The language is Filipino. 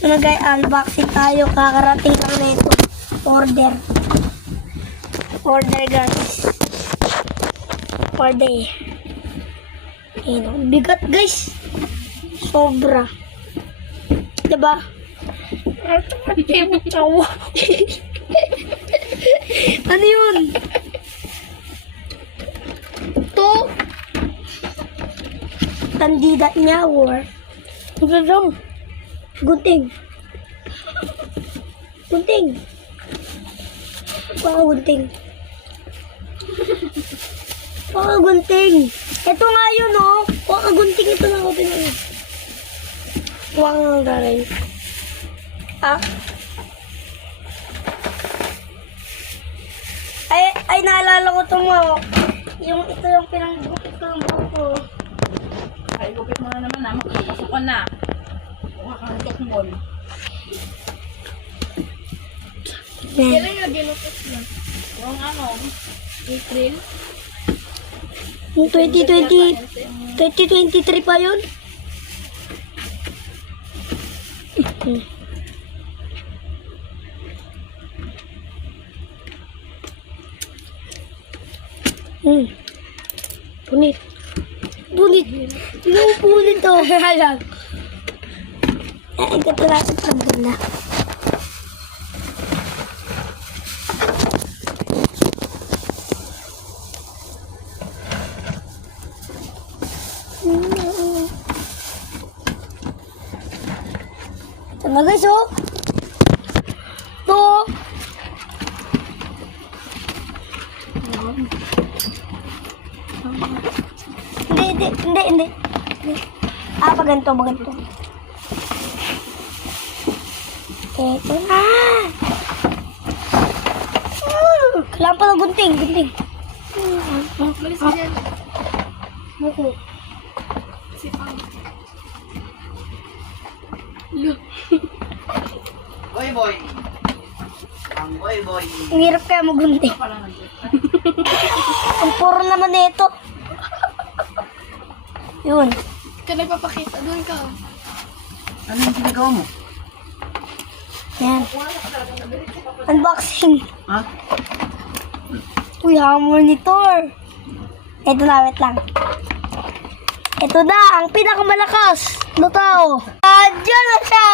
Ano guys, unboxing tayo. Kakarating lang na ito. Order. Order guys. Order. Ayun, bigat guys. Sobra. Diba? Ano yun? Ito? Tandida niya or Gagam. Gunting. Gunting. Baka gunting. Baka gunting. Ito nga yun, oh. Baka gunting ito na ako pinag. Huwag nga galing. Ah. Ay, naalala ko ito mo. Ito yung pinanggupit ko ng buko. Ay, gupit mo na naman na. Makapasukan na. Makakarotok mo. Yan. Yung dinukot mo. Yung ano, April. Yung 2023 pa yun? Punit. Punit. Tingnan mo punit to. Alam. Ito pala ito ang ganda. Ito na guys, oh. Ito. Hindi. Ah, paganto. Ito na. Kailangan pa ng gunting. Malis ka dyan. Buko. Boy. Ang boy. Ang hirap kaya magunting. Pala nandun. Ang puro naman nito. Yun. Ka nagpapakita. Doon ka. Ano yung ginagawa mo? Yan. Unboxing. Ha? Uy, hammer ni Thor. Ito na, wait lang. Ito na, ang pinakamalakas. Lutaw. Diyan na siya.